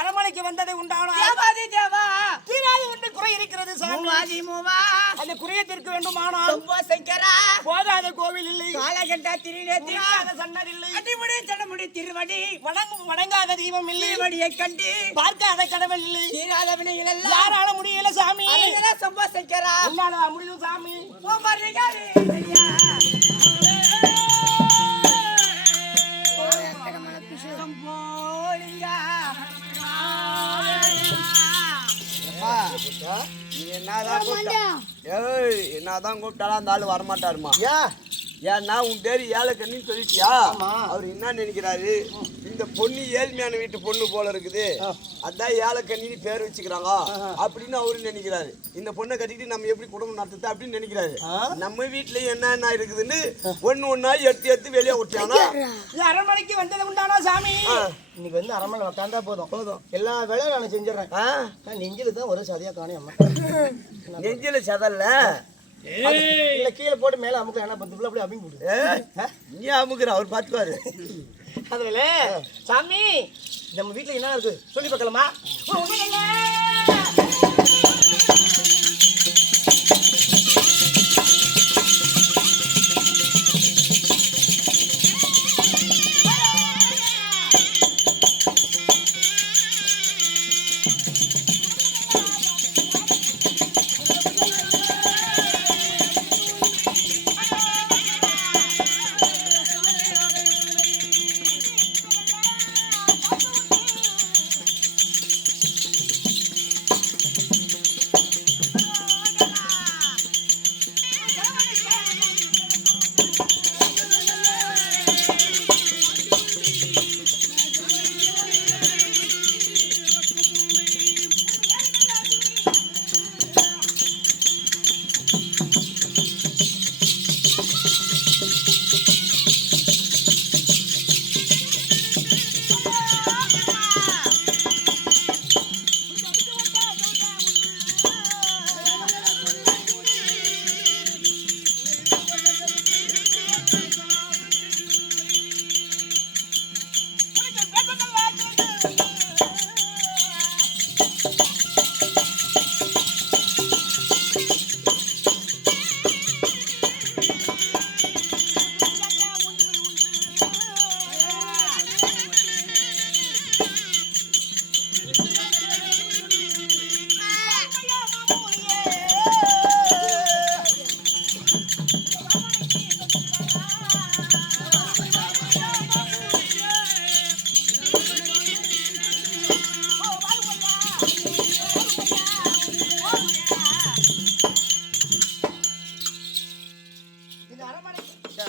அரமனைக்கு வந்ததை உண்டான குறை இருக்கிறது அந்த குறையை தீர்க்க வேண்டுமானால் போதாத கோவில் இல்லை, காலகண்டா திருநேத்திராத சன்னதி இல்லை, அடிமுடி சடமுடி திருவடி வணங்காத தீபம் இல்லை, வடியை கண்டு பார்க்காத கடவுள் இல்லை, தீராத வினைகள் எல்லாம் யாரால முடியல சாமி, சம்பாசிக்கிறா என்னால முடியும் சாமி. என்னதான் கூப்பிட்டாலும் அந்த ஆளு வரமாட்டாருமா. ஏன்னா உன் பேரு ஏழைக்கண்ணின்னு சொல்லிட்டியா? அவர் என்ன நினைக்கிறாரு, இந்த பொண்ணு ஏழ்மையான வீட்டு பொண்ணு போல இருக்குது, அதான் ஏழைக்கண்ணின்னு பேர் வச்சுக்கிறாங்க அப்படின்னு அவரு நினைக்கிறாரு. இந்த பொண்ணை கட்டிட்டு நம்ம எப்படி குடும்பம் நடத்துது அப்படின்னு நினைக்கிறாரு. நம்ம வீட்டுல என்ன இருக்குதுன்னு ஒண்ணா எடுத்து வெளியே விட்டானா. அரண்மனைக்கு வந்தது உண்டானா சாமி? இன்னைக்கு வந்து அரண்மனை உட்காந்தா போதும் எல்லா வேலையும் நான் செஞ்சிடறேன். நெஞ்சில தான் ஒரு சதையா காணியம்மா. நெஞ்சில சதல்ல இல்ல, கீழே போட்டு மேல அமுக்க என்ன பத்து அப்படியே அமுக்கி போடு. நீ அமுக்குற அவர் பார்த்துவாரு. அதுல சாமி நம்ம வீட்டுல என்ன இருக்கு சொல்லி பார்க்கலாமா?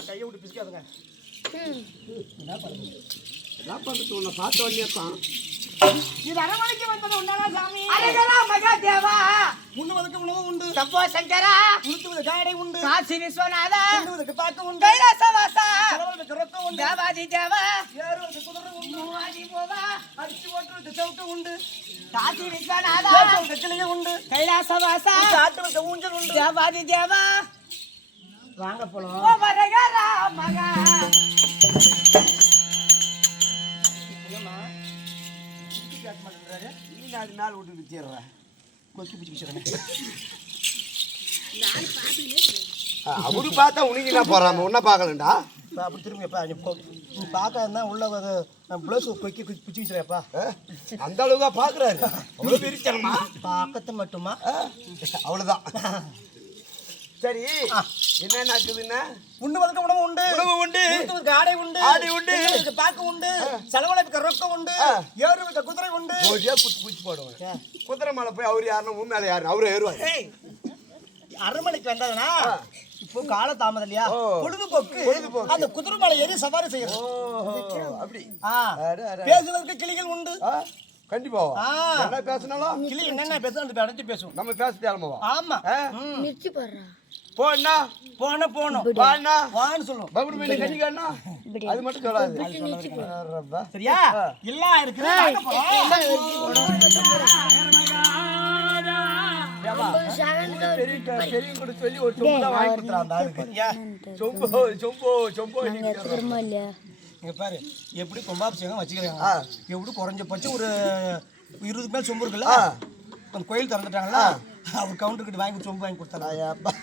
கையை விட்டு பிசிக்காதுங்க. உன்னை பார்த்த உடனே தான் இது அரண்மனைக்கு வந்தது உண்டானா சாமி? மகா தேவா உண்ணுவதற்கு உணவு உண்டு. சம்போ சங்கரா உளுத்துவது காடை உண்டு. காசி விஸ்வநாதா உண்ணுவதற்கு பாக்கு உண்டு. கைலாசவாசா செலவதற்கு ரொக்கம் உண்டு. தேவாதி தேவா ஏறுவதற்கு குதிரை உண்டு. மூவாதி போவா அடிச்சு ஓட்டுவதற்கு சவுட்டு உண்டு. காசி விஸ்வநாதா பேசுவதற்கு கிளிகை உண்டு. கைலாசவாசா ஆட்டுவதற்கு ஊஞ்சல் உண்டு. தேவாதி தேவா வாங்க போலாம். ஓ வரகரா மகா நீ நாலு நாள் விட்டு வித்திடுற கொக்கி பிடிச்சி வச்சுக்கிறேன். அவரு பார்த்தா உனக்கு என்ன போறாம உன்ன பார்க்கலண்டா அப்படி திரும்பிப்பா நீ பார்க்காதான் உள்ள ப்ளவுஸ் கொக்கி பிடிச்சி வச்சுறேப்பா. அந்த அளவுக்கா பாக்குறாரு அவ்வளவு விரிச்சனமா பார்க்கத்து மட்டுமா? அவ்வளவுதான். சரி என்ன ஆக்குதுன்னா உண்ணுவதற்கு உணவு உண்டு. உணவு உண்டு. உடுத்துவதற்கு ஆடை உண்டு. ஆடை உண்டு. உடுத்துவதற்கு பாக்கு உண்டு. செலவழிக்க ரொக்கம் உண்டு. ஏறுவதற்கு குதிரை உண்டு. போஜா குச்சி போடுவாங்க. குதிரை மேல போய் அவரு யாருன்னா உன் மேல யாரு அவரு ஏறுவாரு. அரண்மனைக்கு வந்ததுனா இப்போ கால தாமதம் இல்லையா? பொழுதுபோக்கு. அந்த குதிரை மேல ஏறி சவாரி செய்யறது. அப்படி பேசுவதற்கு கிளிகள் உண்டு. கண்டிப்பா என்ன பேசினாலும் கிளி என்னென்ன பேசும் அந்த அடைச்சு பேசும். நம்ம பேசுறோமா? ஆமா. மிர்ச்சி போடுறா. போனா போனோம் வானா வான்னு சொல்லும். பபுடு மேல கண்ணிக்கானா அது மட்டும் சொல்லாது. சரியா? எல்லாம் இருக்குது. வாங்க போலாம். பெரிய கூட சொல்லி ஒரு சொம்பு தான் வாங்கி கொடுத்துறான் அந்த ஆளுக்கு. சொம்போ இங்க பாரு எப்படி கும்பாபிஷேகம் வச்சுக்கிறாங்க. எப்படி குறைஞ்சபட்சம் ஒரு 20 பேர் சொம்பு இருக்குல்ல, அந்த கோயில் திறந்துட்டாங்களா, அவர் கவுண்டர்கிட்ட வாங்கி சொம்பு வாங்கி கொடுத்தாங்க.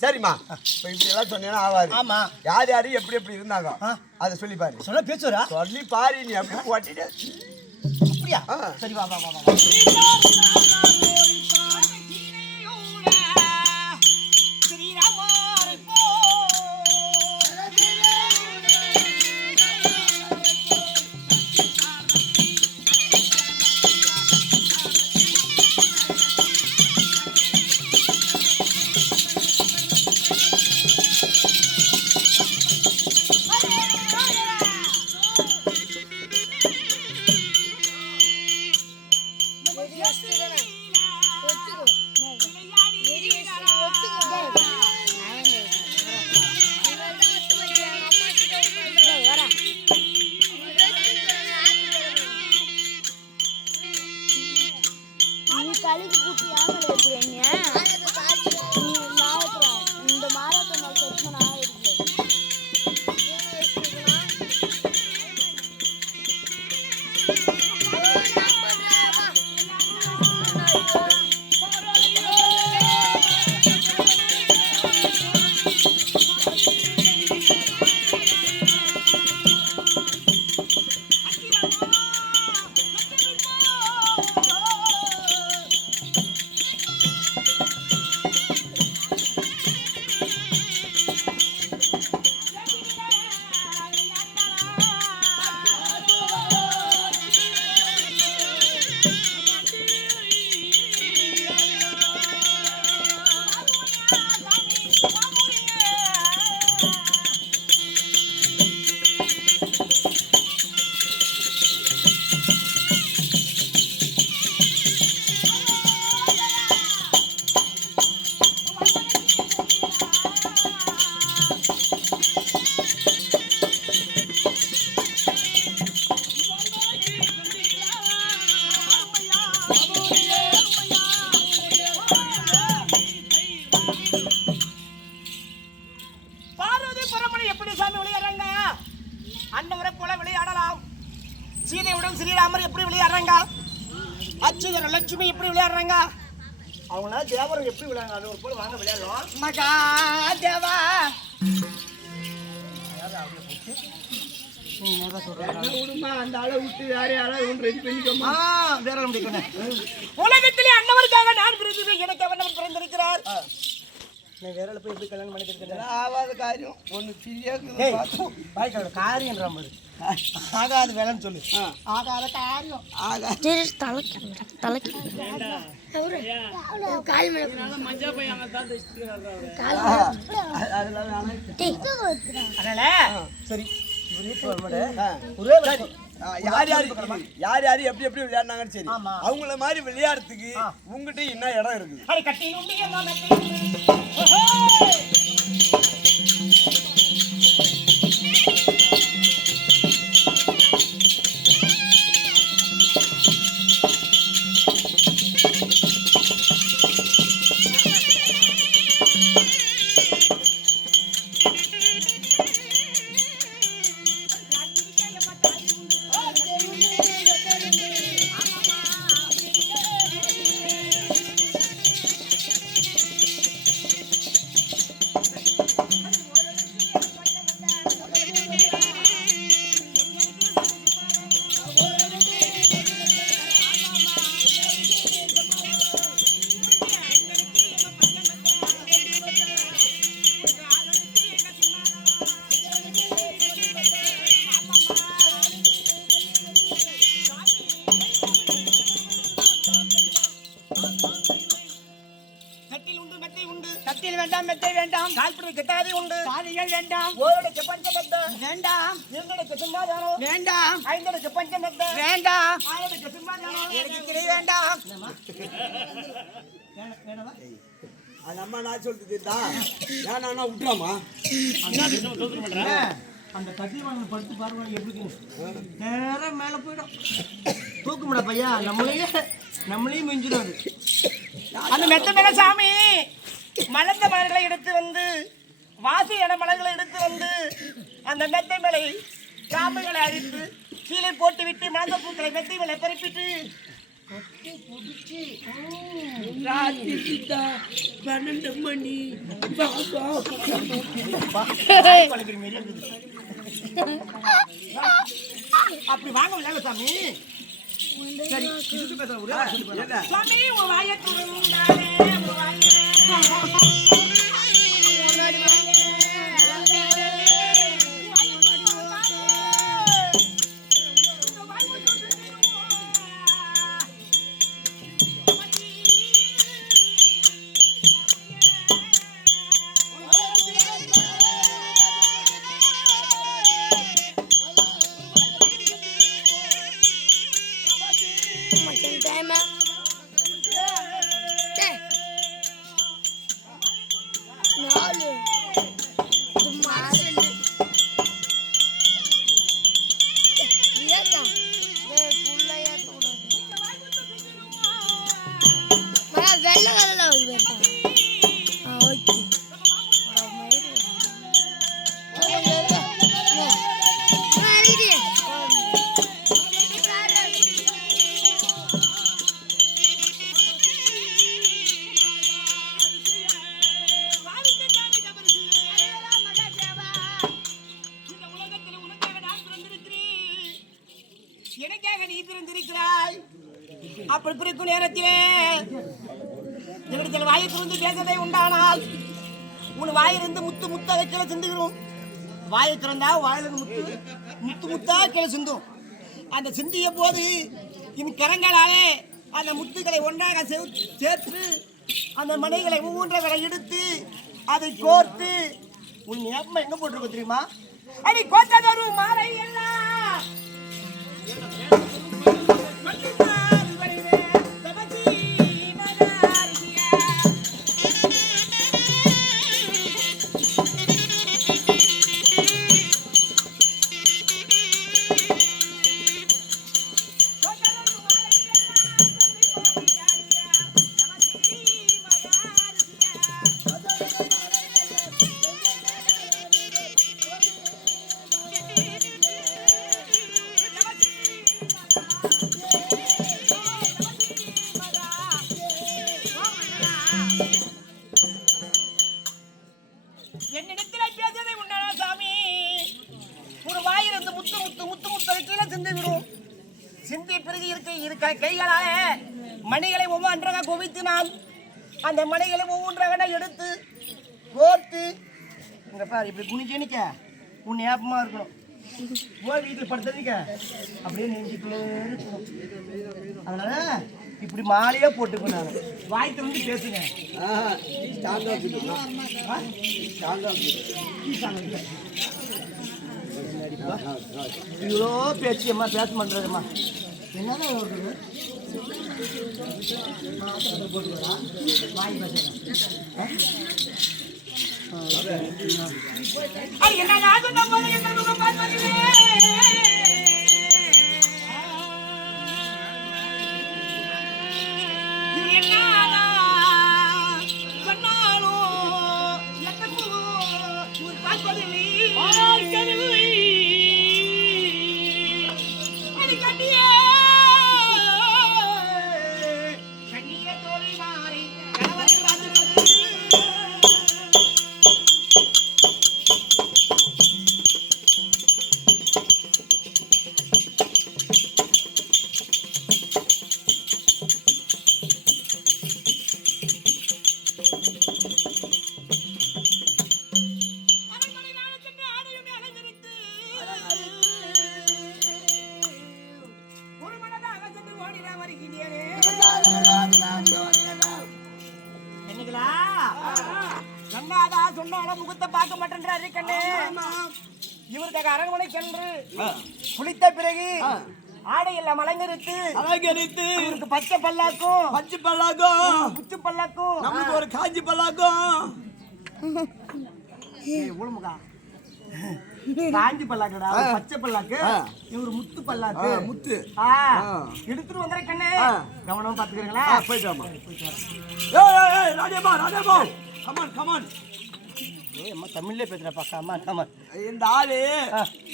சரிம்மா இப்போ இப்படி எல்லாம் சொன்னீங்கன்னா ஆகாது. ஆமா. யார் யாரு எப்படி எப்படி இருந்தாங்க அதை சொல்லி பாரு. சொல்ல பேசுறா சொல்லி பாரு. நீ அப்படி போட்டிட்டு அப்படியா? சரி வா வா வா வா. கழுகு கூட்டி யாமலை வைக்கிறீங்க. இந்த மாதத்தை நான் செத்து நான் இருக்கேன். அன்னவரை போல விளையாடலாம். சீதையுடன் ஸ்ரீராமர் எப்படி விளையாடுறாங்க, அச்சுதர லட்சுமி எப்படி விளையாடுறாங்க, அவங்களால தேவரம் எப்படி விளையாடுறாங்க அது ஒரு போல வாங்க விளையாடலாம். மகா தேவா அந்த ஆளை விட்டு வேற யாராவது ஒன்று ரெடி பண்ணிக்கோமா. வேற உலகத்திலே அன்னவருக்காக நான் பிறந்தது, எனக்கு அவனவர் பிறந்திருக்கிறார். வேற போய் எப்படி கல்யாணம் பண்ணிக்கிறது ஆகாத காரியம் ஒன்று ஃப்ரீயாக காரியம் மாதிரி ஆகாத வேலைன்னு சொல்லு. ஆகாத காரியம் அதனால சரி ஒரே சரி. யார் யாரு எப்படி எப்படி விளையாடுனாங்கன்னு சரி. அவங்கள மாதிரி விளையாடுறதுக்கு உங்ககிட்ட என்ன இடம் இருக்குது? அடி கட்டி உண்டு எம்மா மெத்தை. கட்டில் வேண்டாம், மெத்தை வேண்டாம், கால்படி கட்டாதி உண்டு, சாதிகள் வேண்டாம், ஓரடைக்கு பஞ்சமெத்த வேண்டாம், இருந்தடைக்கு சிம்மாதானம் வேண்டாம், ஐந்தடைக்கு பஞ்சமெத்த வேண்டாம், ஆறடைக்கு சிம்மாதானம் எனக்கு கிளை வேண்டாம். அது அம்மா நான் சொல்லிட்டு வேணா விட்டுறாமா? அந்த கட்டி வாங்க படுத்து பாருங்க எப்படி நேரம் மேலே போயிடும். தூக்க முடியா பையா, நம்மளையும் மிஞ்சிடும் அது. அந்த மெத்த மேல சாமி மலர்ந்த மலர்களை எடுத்து வந்து வாசியான மலர்களை எடுத்து வந்து அந்த மெத்தை மேலை காம்புகளை அழித்து கீழே போட்டு விட்டு மலர்ந்த பூக்களை மெத்தை மேலே பறிப்பிட்டு 12 மணி அப்படி வாங்க விளையாட சாமி. சரி சாமி உன் வாயை துறந்தாலே உன் வாயை அப்படி குறிக்கும் நேரத்திலே என்னிடத்தில் வாயை திறந்து பேசவே உண்டானால் உன் வாயிலிருந்து முத்து முத்தா கீழே சிந்துகிறோம். வாயை திறந்தா வாயிலிருந்து முத்து முத்தா கீழே சிந்தும். அந்த சிந்திய போது என் கரங்களாலே அந்த முத்துக்களை ஒன்றாக சேர்த்து அந்த மனைகளை ஒவ்வொன்றை எடுத்து அதை கோர்த்து உன் ஞாபகம் எங்க போட்டிருக்க தெரியுமா? அடி கோத்ததொரு மாலை எல்லாம் என்னிடத்தில் பேசுவதை உண்டான சாமி ஒரு வாயிலிருந்து முத்து முத்து முத்து முத்து கீழே சிந்தி விடும். சிந்தி பிறகு இருக்க கைகளால மணிகளை ஒவ்வொன்றாக குவித்து நான் அந்த மணிகளை ஒவ்வொன்றாக எடுத்து கோர்த்து இங்க பாரு இப்படி குனிஞ்சு நிக்க உன் ஞாபகமா இருக்கணும். போய் வீட்டில் படுத்துக்க அப்படியே நெஞ்சுக்குள்ளே இருக்கணும். அதனால இப்படி மாலையே போட்டுக்கோ. நான் வாய் திறந்து பேசுங்க. இவ்வளோ பேச்சியம்மா பேச மாட்டேறதும்மா என்னதான் இருக்குது வாங்கி முகத்தை பார்க்க மாட்டேன்றாரு கண்ணே. இவருக்காக அரண்மனை சென்று குளித்த பிறகு ஆடையெல்லாம் அலங்கரித்து இவருக்கு பச்சை பல்லாக்கும் புச்சு பல்லாக்கும் நமக்கு ஒரு காஞ்சி பல்லாக்கும் காஞ்சி பல்லாக்குடா பச்சை பல்லாக்கு இவரு முத்து பல்லாக்கு முத்து எடுத்துட்டு வந்துற கண்ணே. கவனமா பாத்துக்கிறீங்களா? போயிட்டு வாமா. ராஜேமா கமான் கமான். அம்மா தமிழ்ல பேசுறப்பா. Come on come on. இந்த ஆளு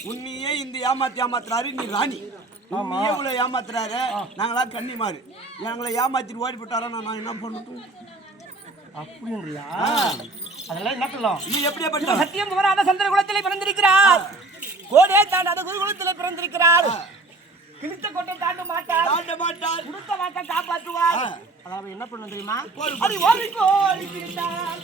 உன்னையே இந்த ஏமாத்துறாரு. நீ ராணி உண்மையே இவ்வளவு ஏமாத்துறாரு. நாங்களா கன்னிமாரு எங்களை ஏமாத்திட்டு ஓடி போட்டாரா நான் என்ன பண்ணட்டும்? அப்படின்றியா? அதெல்லாம் என்ன பண்ணலாம்? நீ எப்படியே பண்ண? சத்தியம் வராத சந்திர குலத்திலே பிறந்திருக்கிறார். கோடே தாண்டாத குருகுலத்திலே பிறந்திருக்கிறார். கிழித்த கோட்டை தாண்ட மாட்டார். கொடுத்த வாக்கை காப்பாற்றுவார். அதாவது என்ன பண்ணணும் தெரியுமா? அது ஓடி கிழித்தார்.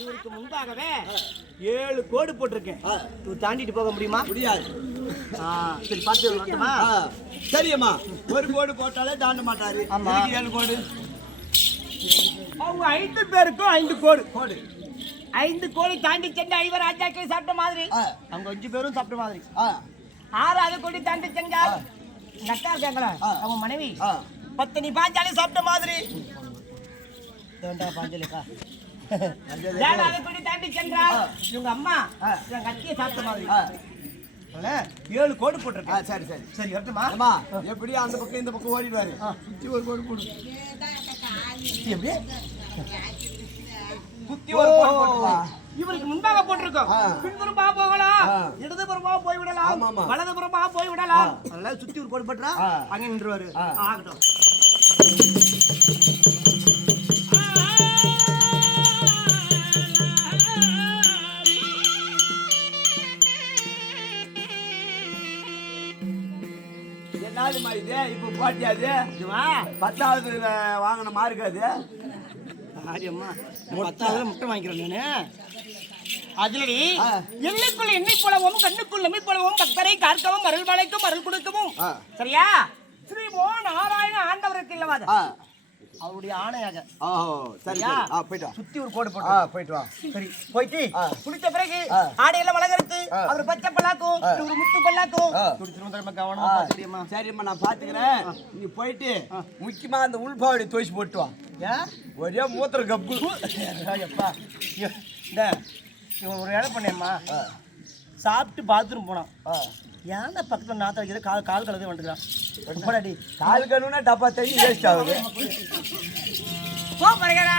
இவருக்கு முன்பாகவே 7 கோடு போட்டிருக்கேன். இது தாண்டிட்டு போக முடியுமா? முடியாது. சரி பார்த்து வரட்டுமா? சரியம்மா. ஒரு கோடு போட்டாலே தாண்ட மாட்டாரு. 7 கோடு. அவங்க 5 பேருக்கும் 5 கோடு 5 கோடி தாண்டி சென்று 5 ராஜாக்கள் சாப்பிட்ட மாதிரி அவங்க 5 பேரும் சாப்பிட்ட மாதிரி 6வது கோடி தாண்டி சென்றால் நட்டா இருக்காங்களா அவங்க மனைவி பத்தினி பாஞ்சாலி சாப்பிட்ட மாதிரி பாஞ்சலிக்கா 7வது கோடி தாண்டி சென்றால் இவங்க அம்மா என் கத்தியை சாப்பிட்ட மாதிரி 7 கோடு போட்டிருக்கேன். சரி சரி சரி வரட்டுமா? எப்படியும் அந்த பக்கம் இந்த பக்கம் ஓடிடுவாரு. சுத்தி ஒரு கோடு போடு. எப்படி குத்தி ஒரு கோடு போடுவா. இவருக்கு முன்பாக போட்டிருக்கோம். பின்புறமாக போகலாம், இடதுபுறமாக போய் விடலாம், வலதுபுறமாக போய் விடலாம். அதெல்லாம் சுத்தி ஒரு கோடு போட்டுறா அங்க நின்றுவாரு. ஆகட்டும். இது இப்போ போட்டியாது 10வது வாங்கின மார்க் அது ஆரியம்மா 10வது முட்டை வாங்கிக்கிறேன் நானு அதுலடி எண்ணைக்குள்ள எண்ணெய் போலவும் கண்ணுக்குள் எண்ணெய் போலவும் பக்தரை கார்க்கவும் அருள் வளைக்கும் அருள் கொடுக்கவும் சரியா ஸ்ரீ மோ நாராயண ஆண்டவருக்கு இல்லவாது அவருடைய ஆணையாக சரி போயிட்டு சுத்தி ஒரு கோடு போட்டு போயிட்டு வா சரி போயிட்டு குளிச்ச பிறகு ஆடையெல்லாம் வளர்கறது அவர் பச்சை பல்லாக்கும் ஒரு முத்து பல்லாக்கும் திரும்ப கவனமா பாத்துடியம்மா. சரிம்மா நான் பாத்துக்கிறேன் நீ போயிட்டு முக்கியமா அந்த உள்பாவடி தோய்ச்சி போட்டு வா ஏன் ஒரே மூத்திர கப்பு எப்பா இந்த இவன் ஒரு வேலை பண்ணேம்மா சாப்பிட்டு பாத்ரூம் போனான் ஏன்டா பக்கத்தில் நாத்த வைக்கிற கால் கலந்து வந்துக்கிறான் போடாடி கால் கணுன்னா டப்பா தண்ணி வேஸ்ட் ஆகுது போ பரகரா